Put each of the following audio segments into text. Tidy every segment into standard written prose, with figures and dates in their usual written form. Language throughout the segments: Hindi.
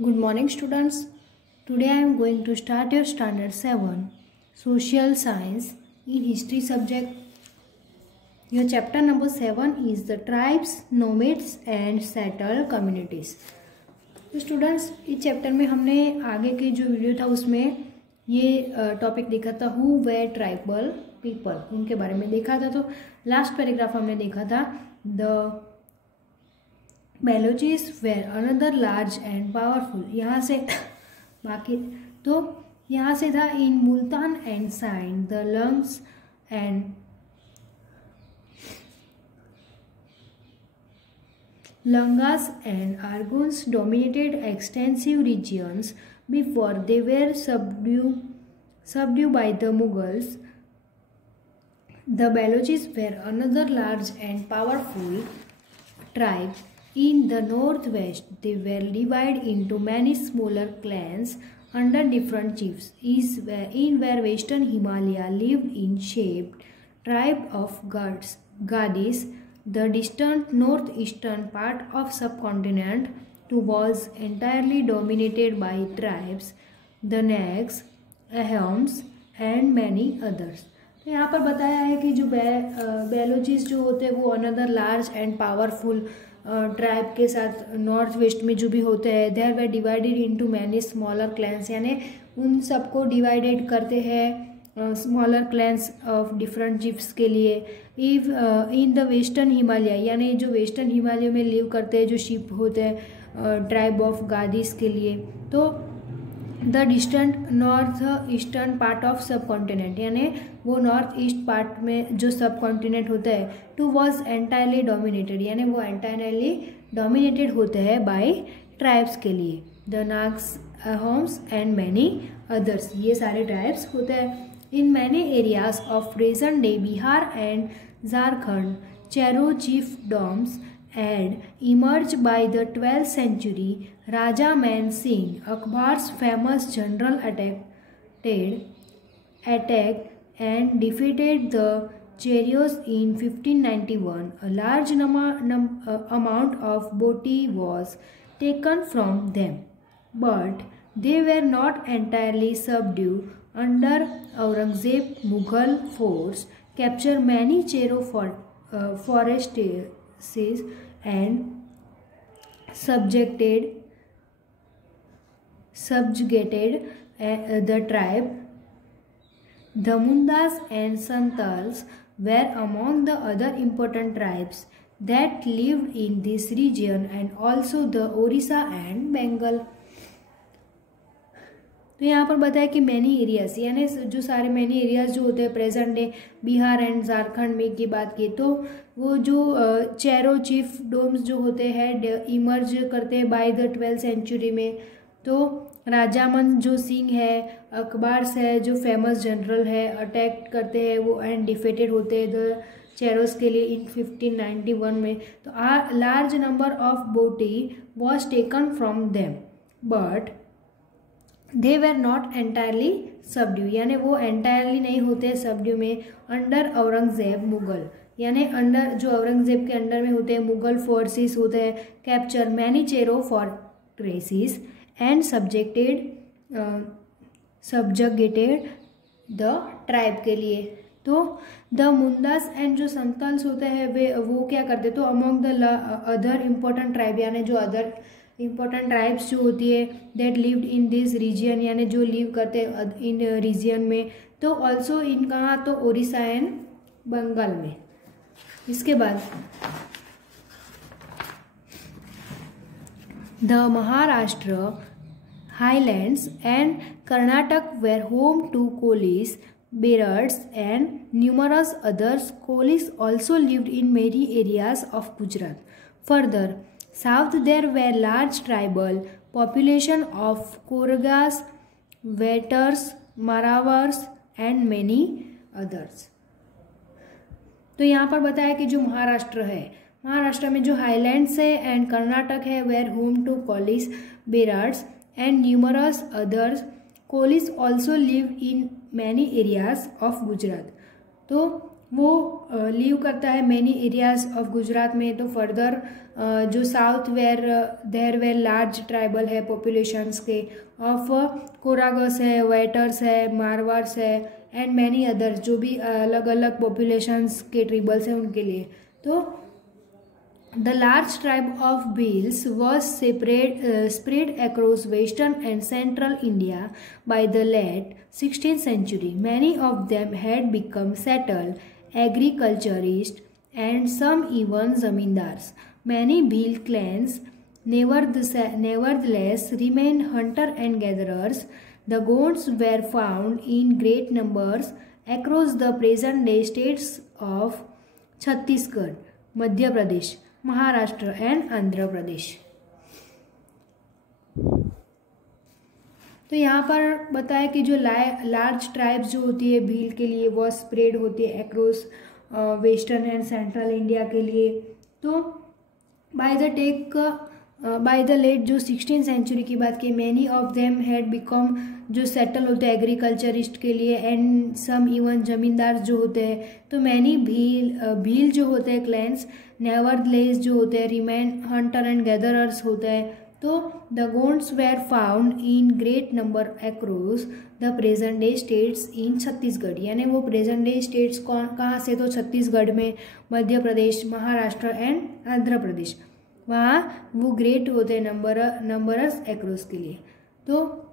Good morning, students. Today I am going to start your standard 7 social science in history subject. Your chapter number 7 is the tribes, nomads and settled communities. तो स्टूडेंट्स इस चैप्टर में हमने आगे के जो वीडियो था उसमें ये टॉपिक देखा था हु वे ट्राइबल पीपल, उनके बारे में देखा था। तो लास्ट पैराग्राफ हमने देखा था the Balochis were another large and powerful। यहाँ से बाकी तो यहाँ से था in Multan and Sindh the Langas and Langas and Arguns dominated extensive regions before they were subdued by the Mughals. The Balochis were another large and powerful tribe. In the northwest, they were divided into many smaller clans under different chiefs. In where western Himalaya lived in shaped tribe of Gadis. The distant northeastern part of subcontinent was entirely dominated by tribes, the Nags, Ahoms and many others. तो यहाँ पर बताया है कि जो बेलोचिस जो होते हैं वो another large and powerful tribe के साथ नॉर्थ वेस्ट में जो भी होते हैं they were divided into many smaller clans, यानी उन सबको डिवाइडेड करते हैं smaller clans of different chiefs के लिए। If in the western Himalaya, यानी जो वेस्टर्न हिमालय में लिव करते हैं जो शिप होते हैं ट्राइब ऑफ गादीस के लिए। तो the distant north eastern part of सब कॉन्टिनेंट, यानी वो नॉर्थ ईस्ट पार्ट में जो सब कॉन्टिनेंट होता है टू वॉज एंटायरली डोमिनेटेड, यानी वो एंटायरली डोमिनेटेड होते हैं बाय ट्राइब्स के लिए। The Nagas, Ahoms and many others, ये सारे ट्राइब्स होते हैं। In many areas of present day Bihar and Jharkhand Chero chiefdoms had emerged by the 12th century. Raja Man Singh, Akbar's famous general, attacked and defeated the Cheros in 1591. A large amount of booty was taken from them, but they were not entirely subdued. Under Aurangzeb, Mughal force captured many Chero fortresses and subjugated the tribe. The Mundas and Santals were among the other important tribes that lived in this region, and also the Orissa and Bengal. तो यहाँ पर बताया कि मैनी एरियाज, यानी जो सारे मैनी एरियाज जो होते हैं present day Bihar and Jharkhand में की बात की तो वो जो चेरो chiefdoms जो होते हैं इमर्ज करते हैं बाय द 12th सेंचुरी में। तो राजामन जो सिंह है, अकबर है जो फेमस जनरल है, अटैक करते हैं वो एंड डिफेटेड होते हैं द चेरोस के लिए इन 1591 में। तो लार्ज नंबर ऑफ बूटी was taken from them but they were not entirely subdue, यानी वो एंटायरली नहीं होते सबड्यू में। अंडर औरंगजेब मुगल, यानी अंडर जो औरंगजेब के अंडर में होते हैं मुगल फोर्सेस होते हैं capture many Chero fortresses and subjugated the tribe के लिए। तो द मुंदास एंड जो संताल्स होते हैं वो क्या करते, तो among the other important tribe, यानी जो अदर इम्पोर्टेंट ट्राइब्स जो होती है that lived in this region, यानी जो लिव करते हैं इन रीजन में। तो ऑल्सो इन कहाँ, तो उड़ीसा एंड बंगाल में। इसके बाद the Maharashtra, highlands and Karnataka were home to Kolis, Berads and numerous others Kolis also lived in many areas of Gujarat. Further south there were large tribal population of Koragas, Vetars, Maravars and many others। तो यहाँ पर बताया कि जो महाराष्ट्र है, महाराष्ट्र में जो हाईलैंड्स है एंड कर्नाटक है where home to Kolis, Berads and numerous others Kolis also live in many areas of Gujarat. तो वो लीव करता है मैनी एरियाज ऑफ गुजरात में। तो फर्दर जो south where there were large tribal है पॉपुलेशंस के ऑफ कोरागस है, वेटर्स है, मारवाड़स है एंड मैनी अदर्स, जो भी अलग अलग पॉपुलेशंस के ट्रिबल्स हैं उनके लिए। तो the large tribe of Bhils was spread across western and central India by the late 16th century. Many of them had become settled agriculturists and some even zamindars. Many Bhil clans nevertheless remained hunter and gatherers. The Gonds were found in great numbers across the present-day states of Chhattisgarh, Madhya Pradesh, Maharashtra and Andhra Pradesh. तो यहाँ पर बताया कि जो लार्ज ट्राइब्स जो होती है भील के लिए वो स्प्रेड होती है across western and central India के लिए। तो बाय द लेट जो 16th सेंचुरी की बात की, many of them had become, जो सेटल होते हैं एग्रीकल्चरिस्ट के लिए एंड सम इवन जमींदार जो होते हैं। तो मैनी भील जो होते हैं क्लैंस, नेवरदलेस जो होते हैं रिमेन हंटर एंड गैदरर्स होते हैं। तो the Gonds were found in great number across the present day states in Chhattisgarh, यानी वो प्रेजेंट डे स्टेट्स कहाँ से, तो छत्तीसगढ़ में, मध्य प्रदेश, महाराष्ट्र एंड आंध्र प्रदेश, वहाँ वो ग्रेट होते हैं नंबरस अक्रॉस के लिए। तो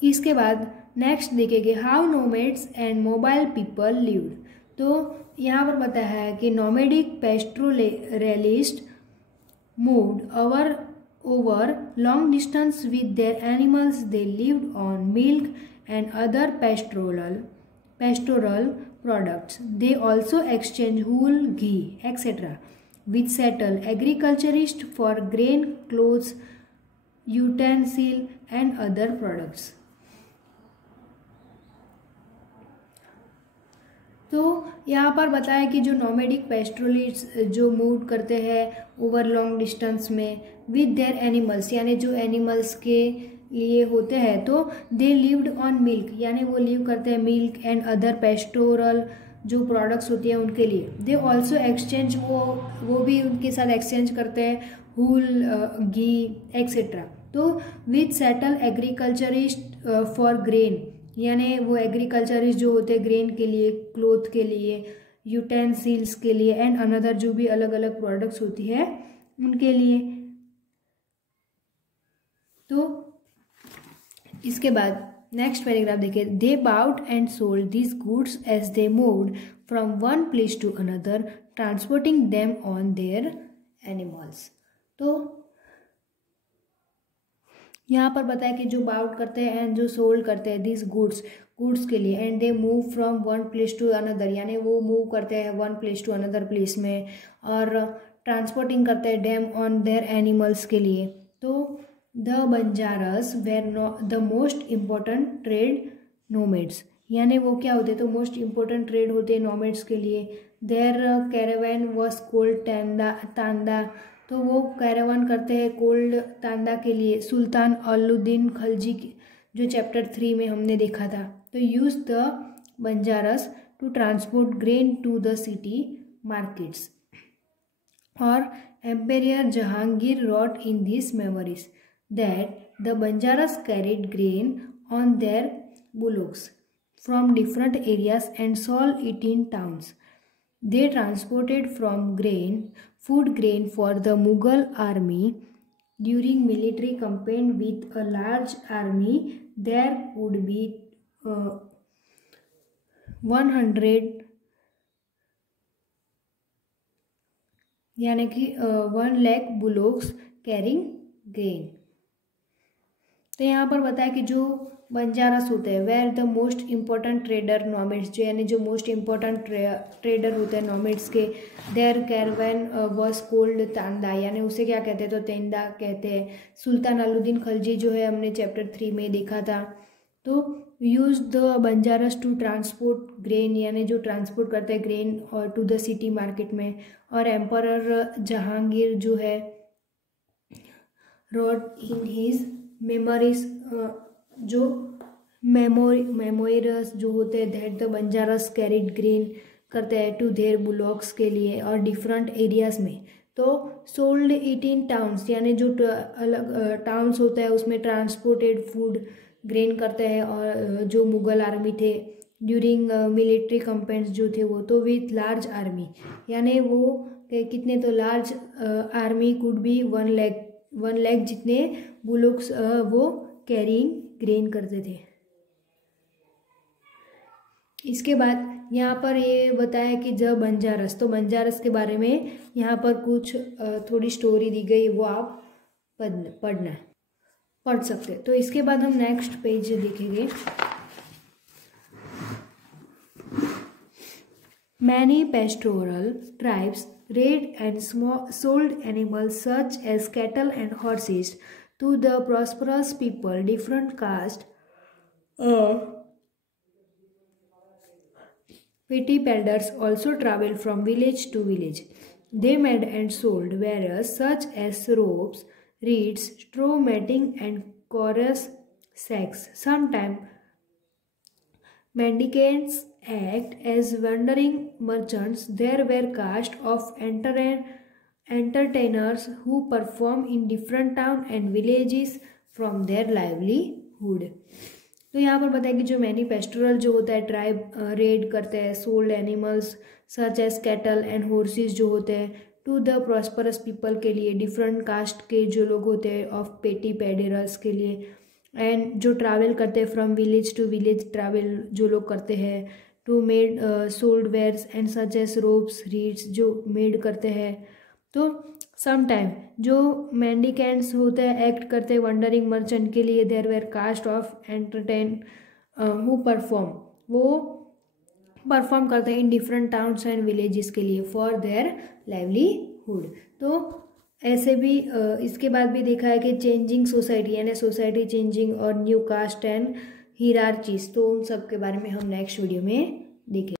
इसके बाद नेक्स्ट देखेंगे how nomads and mobile people lived. तो यहाँ पर बताया है कि nomadic pastoralist moved over long distance with their animals. They lived on milk and other pastoral products. They also exchange wool, ghee, etc. with settled agriculturists for grain, clothes, utensil and other products. तो यहाँ पर बताया कि जो नोमैडिक पैस्टोरलिस्ट जो मूव करते हैं ओवर लॉन्ग डिस्टेंस में विद देयर एनिमल्स, यानी जो एनिमल्स के लिए होते हैं, तो दे लिव्ड ऑन मिल्क, यानी वो लिव करते हैं मिल्क एंड अदर पेस्टोरल जो प्रोडक्ट्स होती हैं उनके लिए। दे ऑल्सो एक्सचेंज, वो भी उनके साथ एक्सचेंज करते हैं वूल, घी एक्सेट्रा। तो with settle agriculturist for grain, यानी वो एग्रीकल्चरिस्ट जो होते हैं ग्रेन के लिए, क्लोथ के लिए, यूटेंसिल्स के लिए एंड अनदर जो भी अलग अलग प्रोडक्ट्स होती है उनके लिए। तो इसके बाद नेक्स्ट पैराग्राफ देखिए, they bought and sold this goods as they moved from one place to another, transporting them on their animals. तो यहाँ पर बताया कि जो बाउट करते हैं एंड जो सोल्ड करते हैं दिस गुड्स के लिए, and they move from one place to another, यानी वो मूव करते हैं one place to another place में, और ट्रांसपोर्टिंग करते हैं डेम ऑन देयर एनिमल्स के लिए। तो the Banjaras were the most important trade nomads, यानी वो क्या होते हैं, तो मोस्ट इम्पॉर्टेंट ट्रेड होते हैं नोमेड्स के लिए। There Caravan was cold Tanda, तो वो कैरावान करते हैं कोल्ड तांदा के लिए। सुल्तान अलुद्दीन खलजी जो चैप्टर 3 में हमने देखा था। तो use the Banjaras to transport grain to the city markets, और emperor Jahangir wrote in this memories that the Banjaras carried grain on their bullocks from different areas and sold it in towns. They transported food grain for the Mughal army during military campaign. With a large army, there would be 100, यानी कि 1 lakh bullocks carrying grain। तो यहाँ पर बताया कि जो बंजारास होते हैं were the most important trader nomads, जो यानी जो मोस्ट इम्पोर्टेंट ट्रेडर होते हैं नोमेड्स के, there Caravan was cold Tanda, यानी उसे क्या कहते हैं, तो तेंदा कहते हैं। सुल्तान अलुद्दीन खलजी जो है हमने चैप्टर 3 में देखा था। तो use the Banjaras to transport grain, यानी जो ट्रांसपोर्ट करते हैं ग्रेन और टू द सिटी मार्केट में, और एम्परर जहांगीर जो है रोड इन हिज मेमोरीज, जो मेमोरस जो होते हैं दैट द बंजारस कैरिड ग्रेन करते हैं टू देयर बुलॉक्स के लिए और डिफरेंट एरियाज में। तो सोल्ड इट इन टाउन्स, यानी जो अलग टाउन्स होता है उसमें ट्रांसपोर्टेड फूड ग्रेन करते हैं। और जो मुगल आर्मी थे ड्यूरिंग मिलिट्री कंपेन्स जो थे वो तो विथ लार्ज आर्मी, यानी वो कितने तो large army could be 1 lakh जितने बुलॉक्स वो कैरिंग ग्रेन करते थे। इसके बाद यहाँ पर ये बताया कि जब बंजारस, तो बंजारस के बारे में यहाँ पर कुछ थोड़ी स्टोरी दी गई, वो आप पढ़ सकते। तो इसके बाद हम नेक्स्ट पेज देखेंगे। Many pastoral tribes raid and sold animals such as cattle and horses to the prosperous people. Different caste petty peddlers also traveled from village to village. They made and sold wares such as ropes, reeds, straw matting, and chorus sacks. Sometimes mendicants act as wandering merchants. There were castes of entertainers who perform in different town and villages from their livelihood. तो यहाँ पर बताया कि जो मैनी पेस्टोरल जो होता है ट्राइब रेड करते हैं, sold animals such as cattle and horses जो होते हैं टू द प्रॉस्परस पीपल के लिए, डिफरेंट कास्ट के जो लोग होते हैं ऑफ पेटी पेडरर्स के लिए, एंड जो ट्रैवल करते हैं from village to village travel जो लोग करते हैं, to made sold wares and such as ropes reeds जो मेड करते हैं। तो समटाइम जो मेंडिकेंट्स होते हैं एक्ट करते हैं वंडरिंग मर्चेंट के लिए। There were caste of entertain who perform, वो परफॉर्म करते हैं in different towns and villages के लिए फॉर देयर लाइवलीहुड। तो ऐसे भी इसके बाद भी देखा है कि चेंजिंग सोसाइटी, यानी सोसाइटी चेंजिंग और न्यू कास्ट एंड हिरार्चीज, तो उन सब के बारे में हम नेक्स्ट वीडियो में देखेंगे।